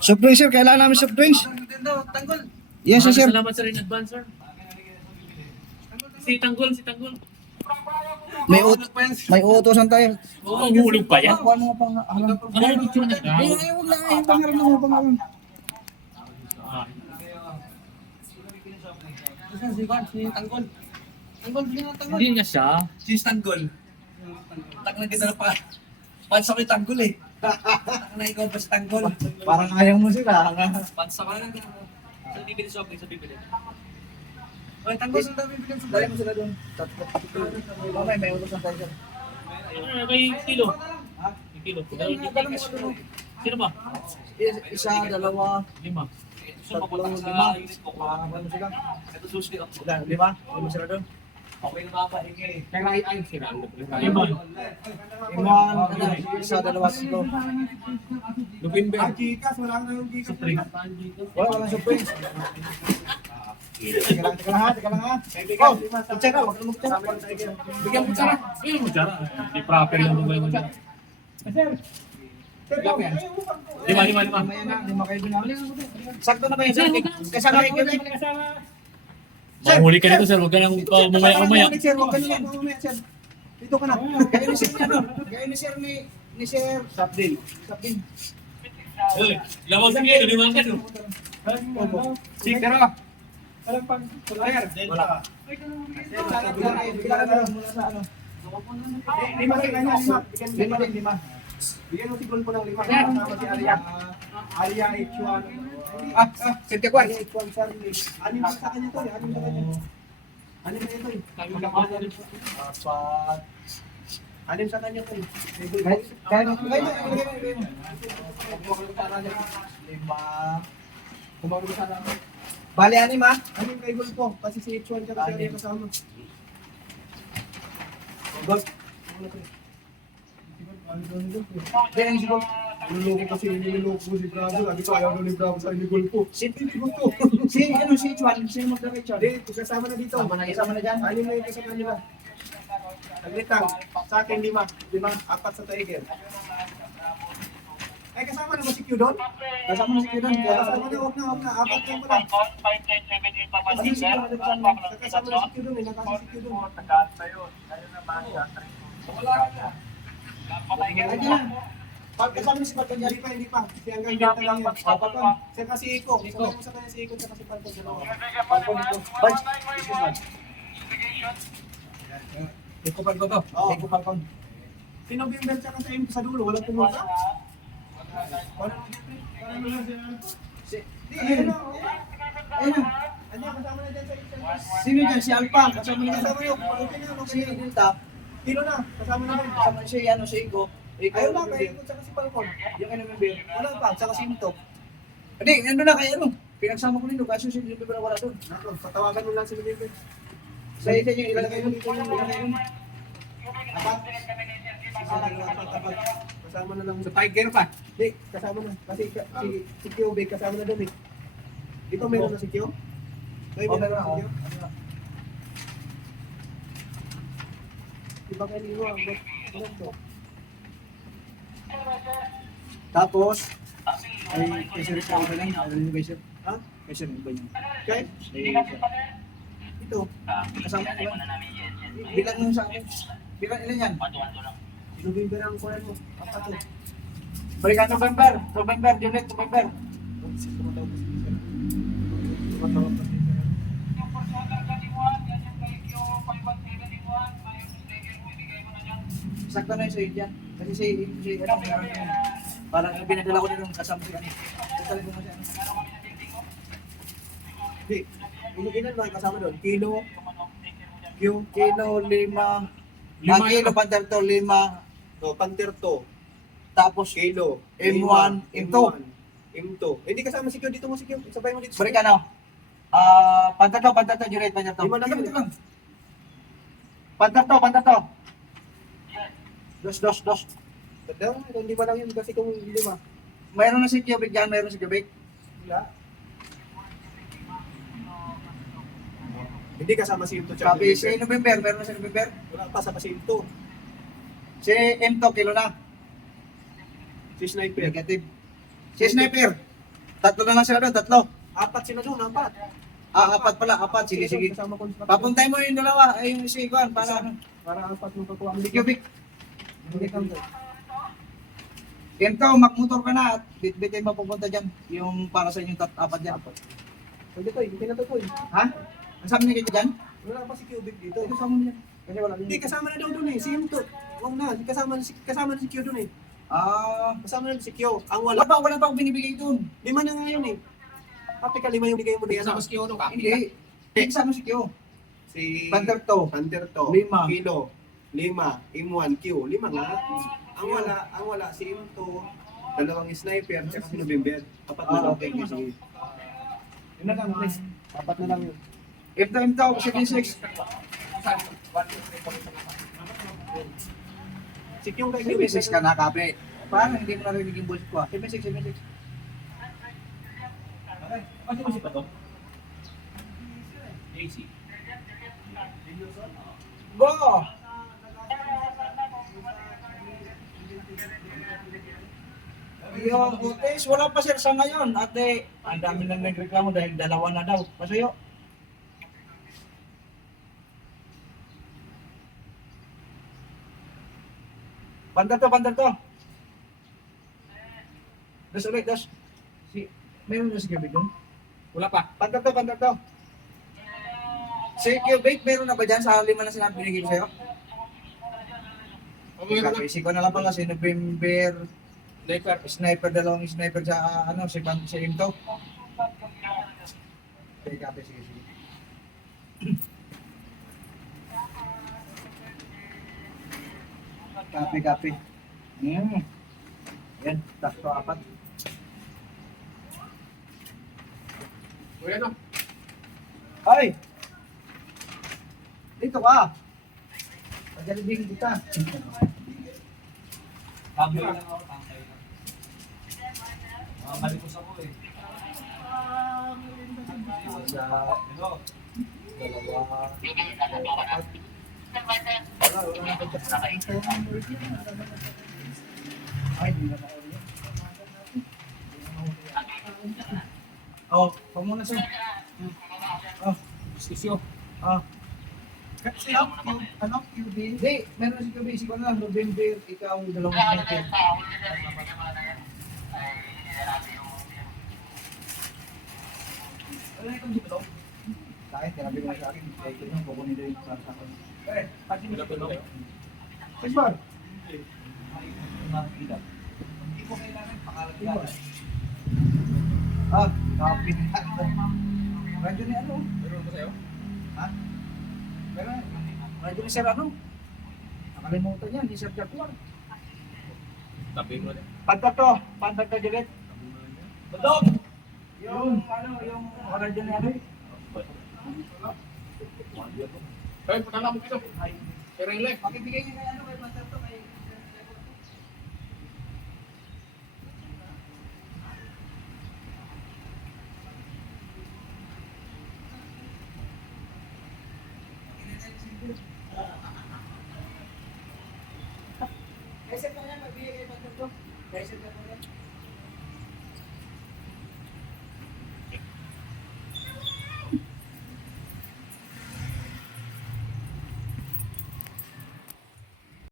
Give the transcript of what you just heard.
Soft drinks, sir. Kailangan namin soft drinks. Tanggol. Yes, sir. Salamat sir in advance, sir. Si Tanggol. May utusan tayo. Oo, hulog pa yan. Kuha mo pang halang. Ano yung picture niya? Huwag lang. Yung pangalan mo, pangalan. Si Tanggol. Tanggol, bigyan ng Tanggol. Hindi nga siya. Si Tanggol. Tak na kita na pa. Pansa ko yung Tanggol eh. Tak na ikaw pa si Tanggol. Parang ayaw mo sila. Pansa ka lang. Sa bibili shopping, sa bibili. Oy, Tanggol, saan tayo bibili? Dali mo sila doon. Mamay, may utusan tayo sir. May kilo. May kilo. Sino ba? Isa, dalawa, Lima. tatlong, lima. Ano sila? Ito sushi. Ilan? Lima? Lima sila doon. Okay na mapahinga eh. Ay, sila. Lima. Iman, isa, dalawa, tatlo. Lupin ba? Wala, walang soft drinks. Teka lang ha. Oh, check out. Huwag ka mag-check. Bigyan mo tsara. Bigyan mo tsara. Hindi proper yung bugay mo dyan. Lima. Lima kayo din namin. Sakto na ba yun, sir? Kasama kayo din. Mahuli ka nito, sir. Huwag ka nang umaya. Sir, huwag ka na lang mamaya, sir. Dito ka na. Gaya ni sir ano? Gaya ni sir ni sir Sabdin. Lamang sige, lima ka no. Sige, pero. Wala. Lima. Bigyan mo si Gol po ng 5. Kasama si Arya. Arya H1. Sir Kwan. Arya H1 sir. Anim sa kanya to. Anim sa kanya. Anim na ito eh. Apat. Anim sa kanya to eh. Kaya mo. Lima. Kumawag sa namin. Bali, anim ha? Anim kay Gol po. Kasi si H1 tsaka si Arya kasama. Gol. Kaya si Gol. Niloloko kasi niloloko si Bravo. Sabi ko ayaw daw ni Bravo sa Gol po. Si Gol po. si Chuan. Sino magdakay Chuan? Hindi, kasama na dito. Kasama na dyan. Anim na yung kasama nila. Naglitang. Sa akin 5. 4 sa Tiger. Ay, kasama na ba si Q doon? Kasama na si Chuan. Kasama na, wag na. 4 lang pala. Kasi si Q, kasama na si Q doon. Nakasi si Q doon. Wala ka na. Pag kasama na si Pagkan dyan. Hindi pa. Si hanggang dito lang yan. Siya kasi Iko. Sabay mo sa kanya si Iko at si Palcon. Iko Pagkan to. Iko Pagkan. Si November tsaka sa M sa dulo. Walang pumunta. Ayun na. Ano, kasama na dyan sa isa. Sino dyan? Si Alpa. Kasama na Kasama dyan. yung okay na. Si Dilta. Kilo na. Kasama na rin. Kasama na si Iko. Ayaw na. Kaya Iko tsaka si Palcon. Yung ano member. Wala pa. Tsaka si Minto. Hindi, ano na kaya ano? Pinagsama ko nito kasi si Dilta wala doon. Patawagan mo lang si November. Sa isa yung ilalagay mo dito yung ilalagay mo. Kasama na lang. Sa Tiger pa. Hindi, kasama na. Kasi si Q, Big, kasama na doon eh. Ito meron na si Q? May Oh, meron meron na ako. si Q? Iba kayo niyo ang ano to? Tapos, ay kasi rin ako lang. Ano yung kay sir? Ha? Kasi rin ba yun? Kay? Ito. Kasama ko ba? Bilang mo sa akin. Bilang ilan yan? November ang kuhan mo. Apat to. Balikan November, Juliet, November. Sakto na yung sa'yo dyan. Kasi si ano, parang pinadala ko na nung kasama si ano. Tatali ko na siya. Hindi. Ilan ba kasama doon? Kilo? Q? Kilo, lima. Lima Kilo, yun. Panther to, lima. No, Panther to. Tapos, Kilo. M1, M2. M2. Hindi kasama si Q. Dito mo si Q. Sabay mo dito. balik ano? Panther to, Juliet, Panther to. Lima na lang. Panther to. Dos. Daw, hindi pa lang yun kasi kung 5. Mayroon na si Cubic dyan, mayroon si Cubic. Wala. Hindi Hindi kasama si Ito. tsaka Copy. si Si November, meron na si November. Wala pa sa pasinto. Si M2, kilo na. Si Sniper. Negative. Si Sniper. Tatlo na lang sila doon, tatlo. Apat sila doon, apat. Apat pala, apat. Sige, sige. Kasama construction. Papuntay mo yung dalawa, ay yung si Juan, para ano. Para apat yung kakuha. Si Cubic. M2, magmotor ka na at bit-bitin mapupunta dyan. Yung para sa inyong apat dyan. Hindi to, hindi na to. Ha? Ang sabi niya dito dyan? Wala pa si Cubic dito. Ito kasama niya. Kasi wala Hindi, din. kasama na daw doon eh. Si Ito. Oo na, kasama na si Q doon eh. Kasama na si Q. Ang wala. Wala pa akong binibigay doon. 5 na nga yun eh. Ate ka 5 yung bigay mo din. Kasama si Kyoto ka. Hindi. Kasama si Kyo. Si Panther to. Panther to. 5. Kilo. 5. M1 Q. 5 nga. Ang wala si M2. Dalawang sniper. Tsaka si November. Apat na lang. Okay, sige. Yun na lang, please. Apat na lang yun. M2, 76. Si Q kay 76 ka na, kape. Paano hindi mo narinig yung voice ko? 76, 76. Ano ba si Pato? AC. Go! Yung Otis, wala pa sir sa ngayon. Ate, ang dami nang nagreklamo dahil dalawa na daw. Pasuyo. Bandar to. Das ulit, das. Meron na si Cubic doon? Wala pa. Bandar to. Si Cubic, meron na ba dyan sa 5 na sinabi binigay ko sa'yo? Okay, si ko na lang pala si November. Sniper, dalawang sniper sa si Imto. Okay, copy, sige. Copy. Yan, takto apat. Wala na. Ay! Dito ka! Pagalibing kita. Tambay lang ako. Malikos ako eh. Isa, Hello. dalawa, apat. Wala na ba dyan? Ay, di na na-audio. Oh, pag muna sir. Oh, Sisyo. kasi QB? Hindi, meron si QB. Siguro na, November, ikaw, dalawang sniper. Wala itong dito. Kahit, tinabi mo sa akin, ito yung kukunin nila yung para sa akin. Eh, pati mo Wala pa tayo. Sisbar? Hindi ko kailangan pakalat. Copy na. Radyo ni ano? Meron ba sa'yo? Ha? Meron. Radyo ni Sir ano? Nakalimutan yan, ni Sir Jaguar. Tabi mo rin. Pantat to, Juliet. Bandok! Yung radyo ni ano? Hey, punta lang mo dito. Pero yung left. Pakibigay niya kay ano, kay Pantat to, kay Reset mo yan, magbigay kay Pantat to. Reset mo yan.